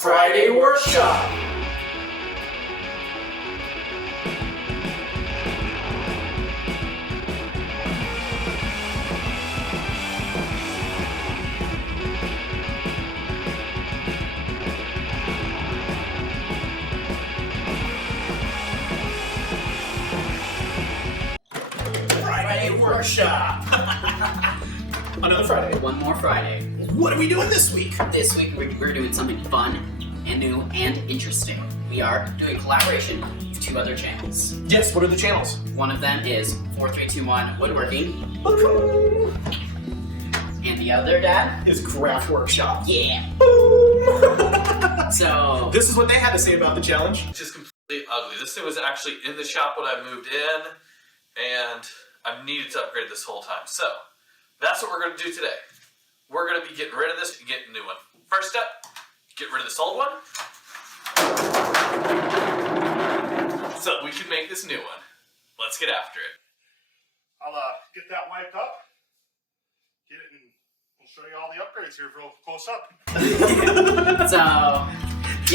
Friday workshop. Friday workshop. Another Friday. One more Friday. What are we doing this week? This week we're doing something fun and new and interesting. We are doing a collaboration with two other channels. Yes, what are the channels? One of them is 4321 Woodworking. And the other, Dad? Is Craft Workshop. Yeah. Boom! So this is what they had to say about the challenge. It's just completely ugly. This thing was actually in the shop when I moved in, and I've needed to upgrade this whole time. So that's what we're going to do today. We're going to be getting rid of this and getting a new one. First step, get rid of this old one so we can make this new one. Let's get after it. I'll get that wiped up, get it, and we'll show you all the upgrades here real close up.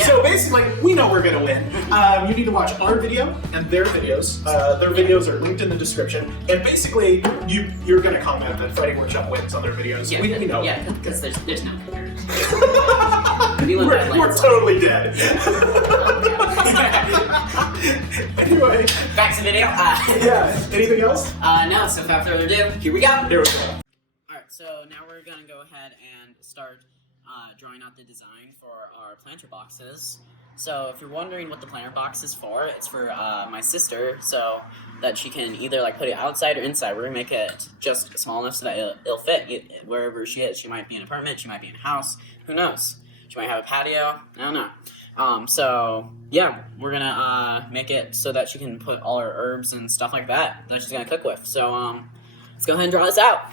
So basically, we know we're going to win. You need to watch our video and their videos. Their videos are linked in the description. And basically, you're going to comment that Friday Workshop wins on their videos. yeah, we know. Yeah, because there's no comparison. We're totally dead. Anyway. Back to the video. Yeah. Anything else? No, so without further ado, here we go. Here we go. Alright, so now we're going to go ahead and start drawing out the design for our planter boxes. So if you're wondering what the planter box is for, it's for my sister, so that she can either like put it outside or inside. We're gonna make it just small enough so that it'll fit wherever she is. She might be in an apartment, she might be in a house, who knows? She might have a patio, I don't know. So yeah, we're gonna make it so that she can put all her herbs and stuff like that she's gonna cook with. So let's go ahead and draw this out.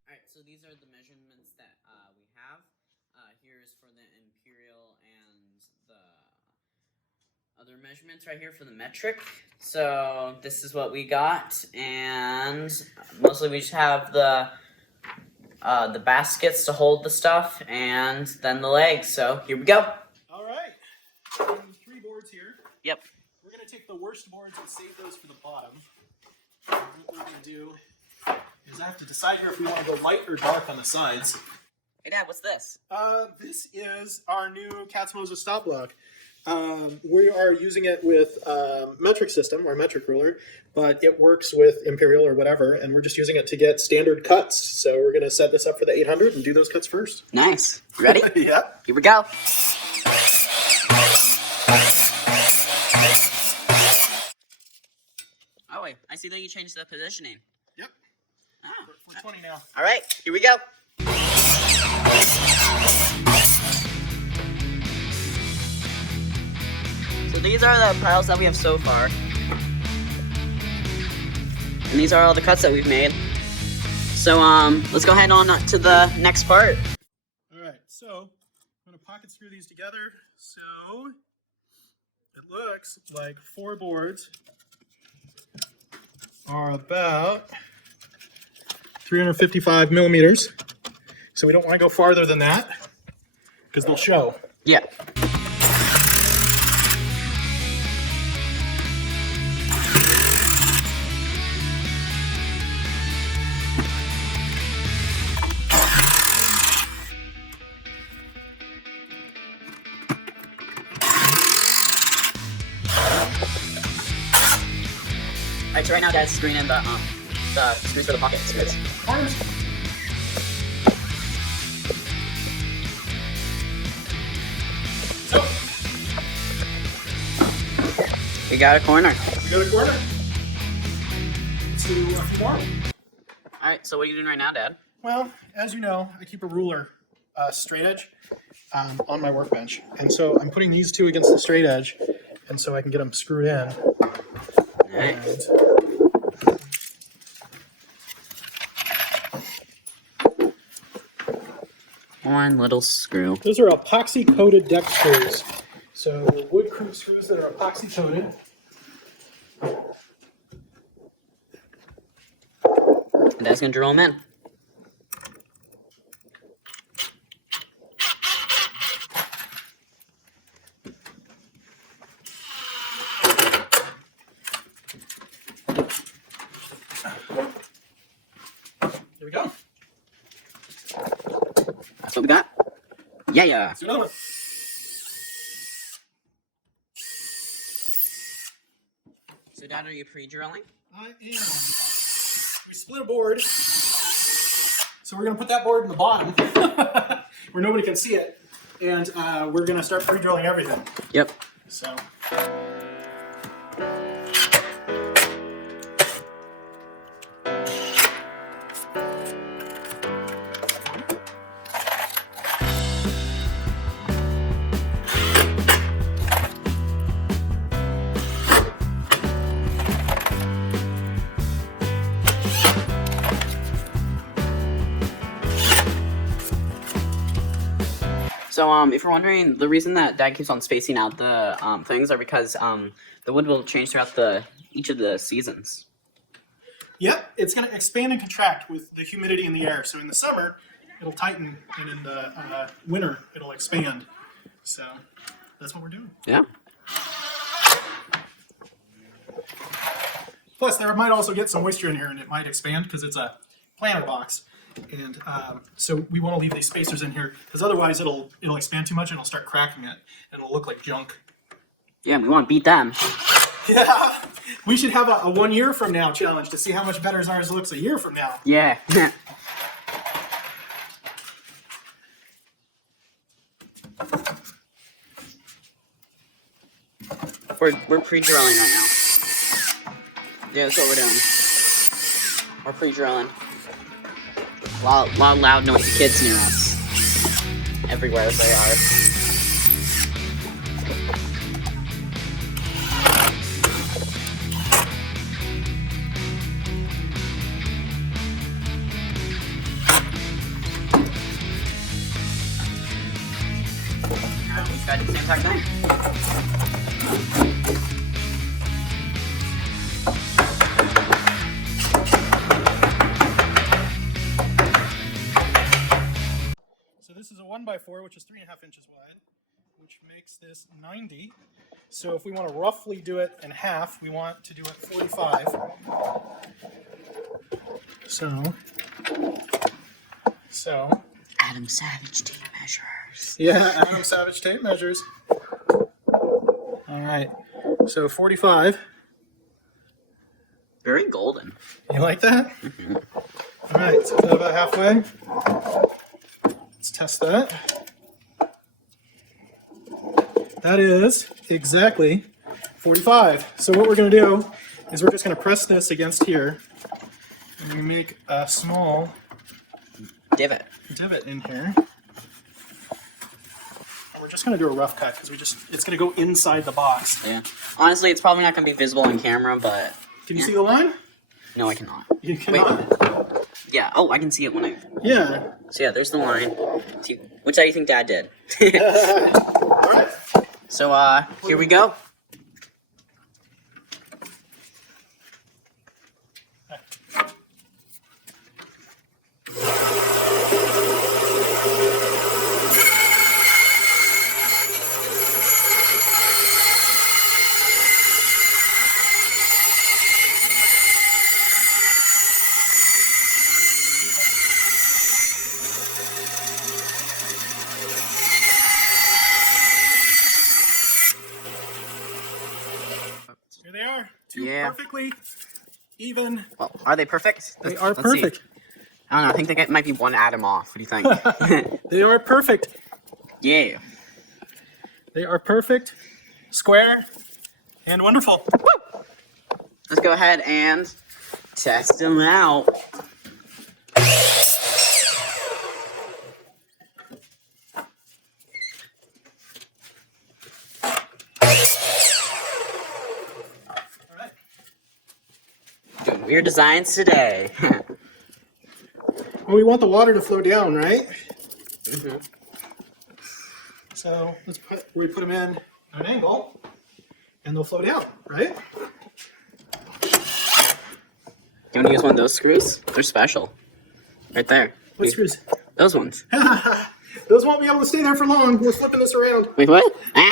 Alright, so these are the measurements that we have. Here's for the imperial and the other measurements right here for the metric. So this is what we got, and mostly we just have the baskets to hold the stuff, and then the legs. So here we go. All right. 3 boards here. Yep. We're going to take the worst boards and save those for the bottom. And what we're going to do is I have to decide here if we want to go light or dark on the sides. Hey Dad, what's this? This is our new Cat's Moses stop block. We are using it with metric system or metric ruler, but it works with imperial or whatever, and we're just using it to get standard cuts. So we're going to set this up for the 800 and do those cuts first. Nice. You ready? Yeah. Here we go. Oh wait, I see that you changed the positioning. Yep. Oh. 420 now. All right, here we go. So these are the piles that we have so far. And these are all the cuts that we've made. So let's go ahead on to the next part. All right, so I'm going to pocket screw these together. So it looks like 4 boards are about 355 millimeters. So we don't want to go farther than that because they'll show. Yeah. Alright, so right now, guys, screwing in the screws for the pocket screws. So We got a corner. we got a corner. Let's do a few more. Alright, so what are you doing right now, Dad? Well, as you know, I keep a ruler straight edge on my workbench. And so I'm putting these 2 against the straight edge, and so I can get them screwed in. Nice. And One little screw. Those are epoxy coated deck screws. So wood screws that are epoxy coated. And Dad's gonna drill them in. Here we go. That's what we got. Yeah. Let's do another one. So, Dad, are you pre-drilling? I am. We split a board. So we're going to put that board in the bottom where nobody can see it. And we're going to start pre-drilling everything. Yep. So. So, if you're wondering, the reason that Dad keeps on spacing out the things are because the wood will change throughout each of the seasons. Yep, it's going to expand and contract with the humidity in the air. So in the summer, it'll tighten, and in the winter, it'll expand. So that's what we're doing. Yeah. Plus, there might also get some moisture in here, and it might expand because it's a planter box. And so we want to leave these spacers in here because otherwise it'll expand too much and it'll start cracking it and it'll look like junk. Yeah, we want to beat them. Yeah, we should have a 1 year from now challenge to see how much better ours looks a year from now. Yeah. We're pre-drilling right now. Yeah, that's what we're doing. We're pre-drilling. Loud, noisy kids near us. Everywhere they are. We got the same exact thing. This is a 1x4, which is 3.5 inches wide, which makes this 90. So if we want to roughly do it in half, we want to do it 45. So. Adam Savage tape measures. Yeah, Adam Savage tape measures. All right. So 45. Very golden. You like that? Mm-hmm. All right. So about halfway. Let's test that. That is exactly 45. So what we're going to do is we're just going to press this against here, and we make a small divot in here. We're just going to do a rough cut because it's going to go inside the box. Yeah. Honestly, it's probably not going to be visible on camera, but can you see the line? No, I cannot. You cannot. Wait. Yeah. Oh, I can see it when I. Yeah. So yeah, there's the line. See, which how do you think Dad did? All right. So here we go. Here they are. Two Yeah. perfectly even. Well, are they perfect? They are Let's perfect. see. I don't know. I think they might be one atom off. What do you think? They are perfect. Yeah. They are perfect, square, and wonderful. Woo! Let's go ahead and test them out. Doing weird designs today. Well, we want the water to flow down, right? Mm-hmm. So we put them in at an angle, and they'll float out, right? You want to use one of those screws? They're special. Right there. What screws? Those ones. Those won't be able to stay there for long. We're flipping this around. Wait, what? Ah!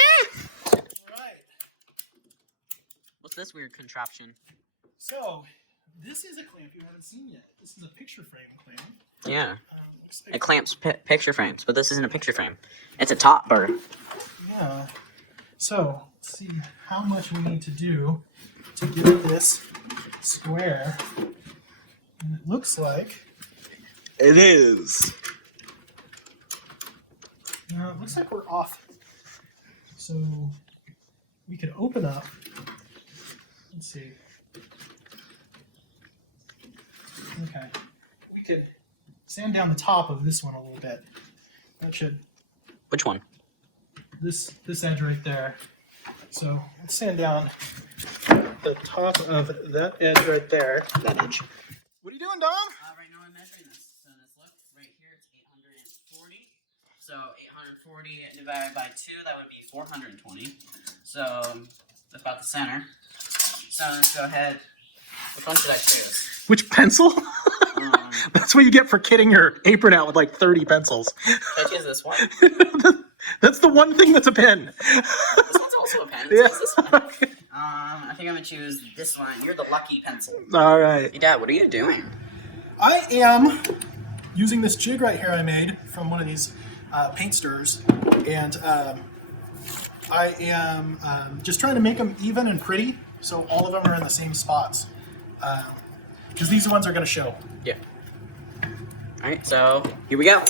All right. What's this weird contraption? So this is a clamp you haven't seen yet. This is a picture frame clamp. Yeah. Looks like It clamps picture frames, but this isn't a picture frame. It's a topper. Yeah. So let's see how much we need to do to get this square. And it looks like It is. it looks like we're off. So we could open up. Let's see. Okay. We could sand down the top of this one a little bit. That should Which one? this edge right there. So let's sand down the top of that edge right there. That edge. What are you doing, Dom? Right now I'm measuring this. So let's look. Right here it's 840. So 840 divided by 2, that would be 420. So that's about the center. So let's go ahead. Which one should I choose? Which pencil? That's what you get for kitting your apron out with like 30 pencils. Should I choose this one? That's the one thing that's a pen. This one's also a pen. Yeah. Let's use this one. I think I'm gonna choose this one. You're the lucky pencil. All right. Hey, Dad, what are you doing? I am using this jig right here I made from one of these paint stirrers, and I am just trying to make them even and pretty, so all of them are in the same spots, because these ones are going to show. Yeah. All right. So here we go.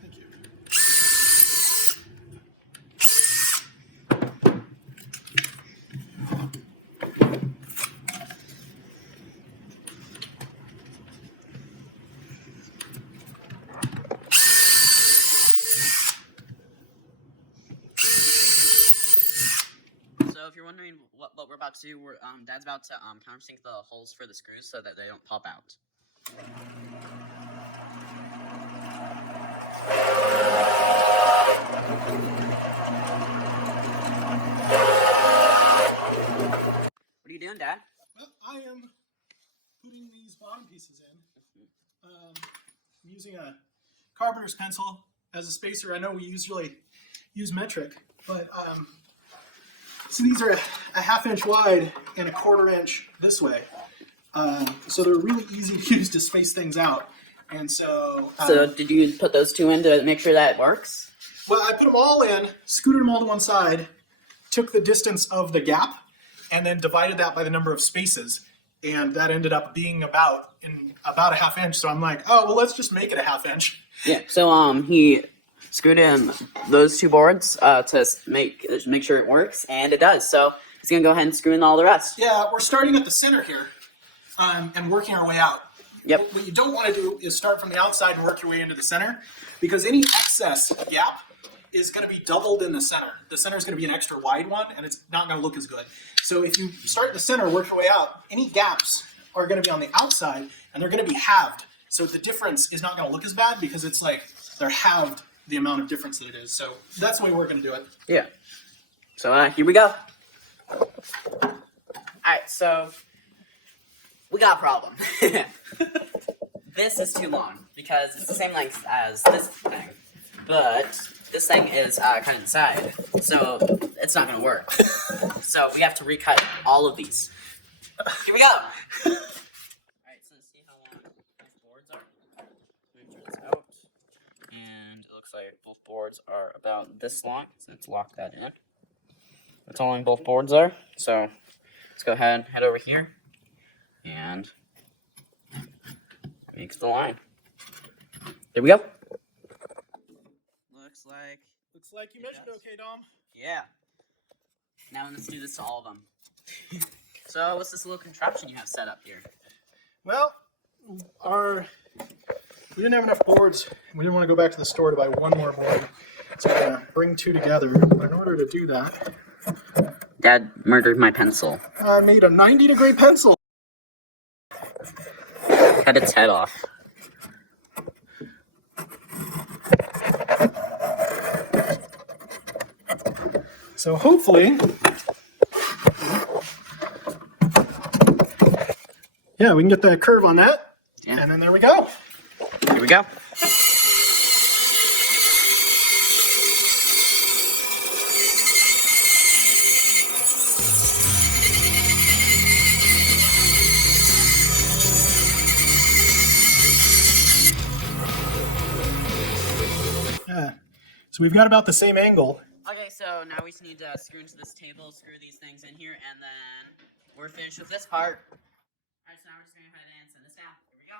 Thank you. So if you're wondering what we're about to do, Dad's about to countersink the holes for the screws so that they don't pop out. What are you doing, Dad? Well, I am putting these bottom pieces in. I'm using a carpenter's pencil as a spacer. I know we usually use metric, but so these are a ½ inch wide and a ¼ inch this way. So they're really easy to use to space things out. And so, So did you put those two in to make sure that it works? well, I put them all in, scooted them all to one side, took the distance of the gap, and then divided that by the number of spaces. And that ended up being about a ½ inch. So I'm like, oh, well, let's just make it a ½ inch. Yeah. So he screwed in those two boards to make sure it works, and it does. So he's gonna go ahead and screw in all the rest. Yeah, we're starting at the center here and working our way out. Yep. What you don't want to do is start from the outside and work your way into the center, because any excess gap is going to be doubled in the center. The center is going to be an extra wide one, and it's not going to look as good. So if you start in the center, work your way out, any gaps are going to be on the outside, and they're going to be halved. So the difference is not going to look as bad, because it's like they're halved the amount of difference that it is. So that's the way we're going to do it. Yeah. So here we go. All right. So we got a problem. This is too long because it's the same length as this thing, but this thing is kind of inside, so it's not going to work. So we have to recut all of these. Here we go. All right, so let's see how long both boards are. Let me turn this out, and it looks like both boards are about this long. So let's lock that in. That's how long both boards are. So let's go ahead and head over here and makes the line. There we go. Looks like you measured okay, Dom. Yeah. Now let's do this to all of them. So what's this little contraption you have set up here? Well, we didn't have enough boards. We didn't want to go back to the store to buy one more board. So we're going to bring two together. But in order to do that, Dad murdered my pencil. I made a 90-degree pencil. cut its head off. So hopefully, yeah, we can get the curve on that. Yeah. And then there we go. Here we go. Yeah. So we've got about the same angle. Okay, so now we just need to screw into this table, screw these things in here, and then we're finished with this part. Alright, so now we're just going to go ahead and send this down. Here we go.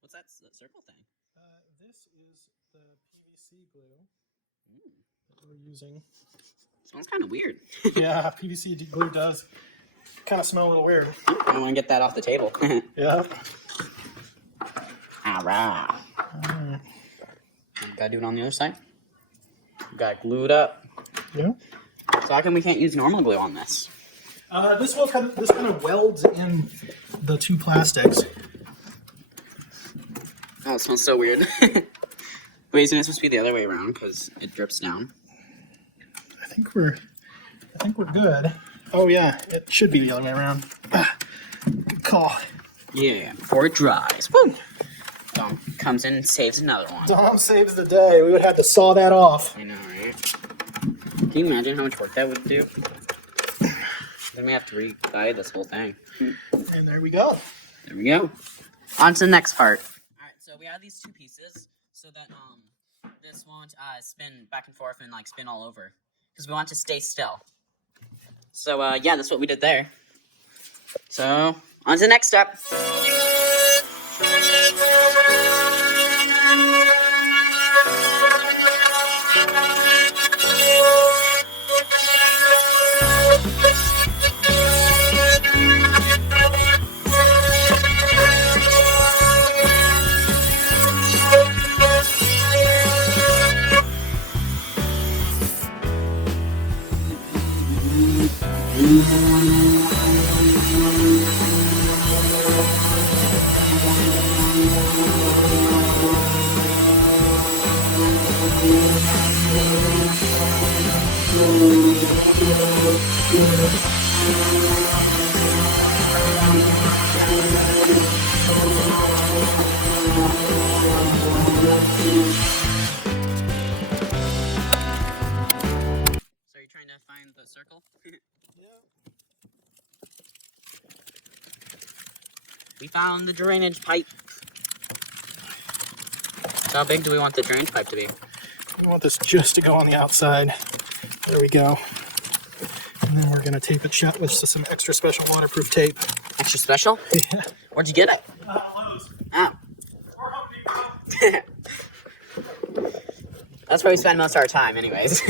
What's that circle thing? This is the PVC glue that we're using. Smells kind of weird. Yeah, PVC glue does kind of smell a little weird. I want to get that off the table. Yeah. Alright. Gotta do it on the other side. Got glued up. Yeah. So how come we can't use normal glue on this? This kind of welds in the two plastics. Oh, it smells so weird. Wait, isn't it supposed to be the other way around because it drips down? I think we're good. Oh yeah, it should be the other way around. Good call. Yeah, before it dries. Woo! Dom comes in and saves another one. Dom saves the day. We would have to saw that off. I know, right? Can you imagine how much work that would do? Then we have to re-dye this whole thing. And there we go. There we go. On to the next part. Alright, so we have these two pieces so that this won't spin back and forth and like spin all over. Because we want it to stay still. So yeah, that's what we did there. So on to the next step. So you're trying to find the circle? We found the drainage pipe. So how big do we want the drainage pipe to be? We want this just to go on the outside. There we go. And then we're gonna tape it shut with some extra special waterproof tape. Extra special? Yeah. Where'd you get it? Lowe's. Oh. Or Home Depot. That's where we spend most of our time anyways.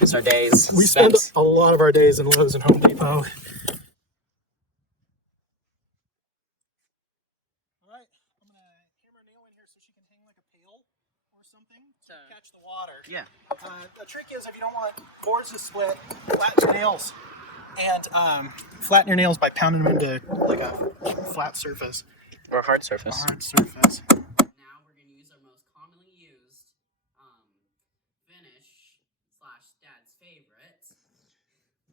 Most of our days. We spend a lot of our days in Lowe's and Home Depot. All right, I'm gonna hammer a nail in here so she can hang like a pail or something to catch the water. Yeah. The trick is if you don't want boards to split, flatten your nails. And flatten your nails by pounding them into like a flat surface. Or a hard surface. A hard surface. Now we're going to use our most commonly used finish / dad's favorite.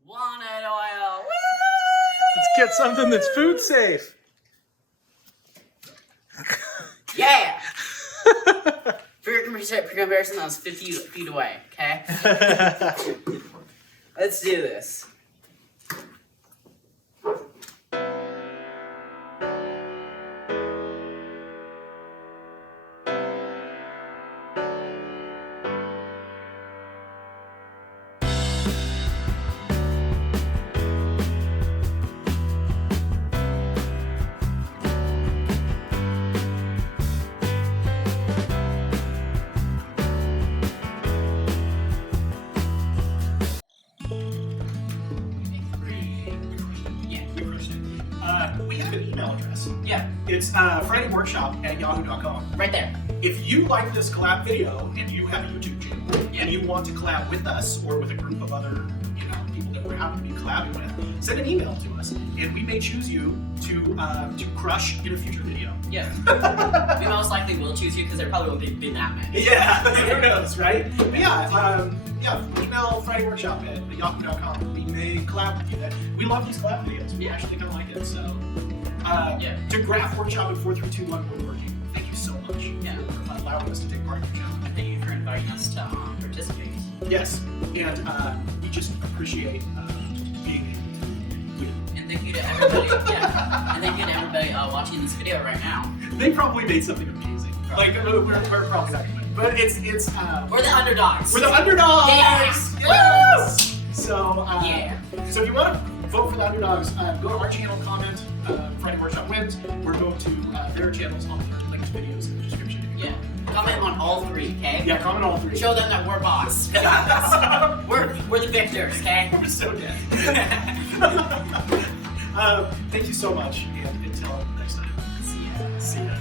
Walnut oil. Woo! Let's get something that's food safe. Yeah! For comparison, that was 50 feet away, okay? Let's do this. have an email address. Yeah, It's FridayWorkshop@yahoo.com. right there. If you like this collab video and you have a YouTube channel and you want to collab with us or with a group of other people that we're happy to be collabing with, send an email to us and we may choose you to crush in a future video. Yeah. We most likely will choose you because there probably won't be that many. Yeah, who knows, right? But email FridayWorkshop@yahoo.com. We may collab with you. We love these collab videos. We actually kind of like it. So, to Graph Workshop and 4321 Woodworking, thank you so much for allowing us to take part in your channel. And thank you for inviting us to participate. Yes, and we just appreciate being able to. And thank you to everybody. And thank you to everybody watching this video right now. They probably made something amazing. Like we're probably not gonna, but it's We're the underdogs. we're the underdogs. Yes! Yes! So Yeah. So if you want to vote for the underdogs, go to our channel, comment. Friday Workshop wins. We're going to their channels. I'll put the linked videos in the description. Yeah. Comment on all three, okay? Yeah, comment on all three. Show them that we're boss. we're the victors, okay? We're so dead. Thank you so much, and until next time. See ya. See ya.